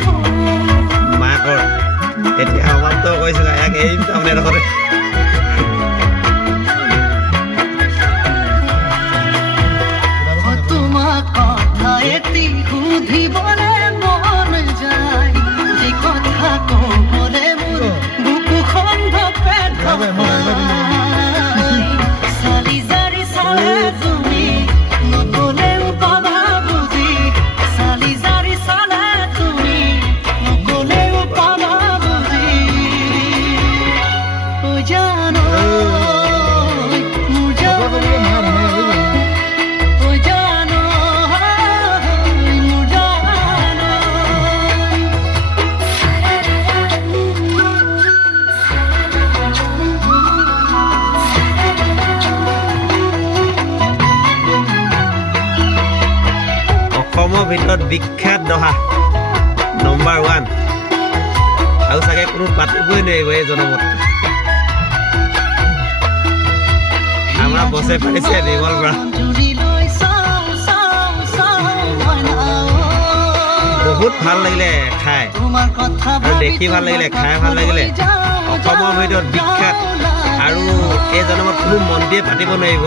কোৱা মাকৰ এতিয়া সমাপ্ত কৰিছোঁ ইয়াক এৰিম তাৰমানে লগতে তোমাক কথা এটি সুধিবলে মন যায় যি কথা ক'বলে মোৰ বুকুখন ভাপে চালি জাৰি চালে তুমি নকলেও পাবা বুজি চালি জাৰি চালে তুমি নকলেও পাবা বুজি ঐ জানো মোৰ জানো অসমৰ ভিতৰত বিখ্যাত দহা নম্বৰ 1 আৰু চাগে কোনো পাতিবই নোৱাৰিব এই জনমত আমাৰ বছে পাতিছে বিমল বৰা বহুত ভাল লাগিলে খাই আৰু দেখি ভাল লাগিলে খাই ভাল লাগিলে অসমৰ ভিতৰত বিখ্যাত আৰু এই জনমত কোনো মন্দিৰে পাতিব নোৱাৰিব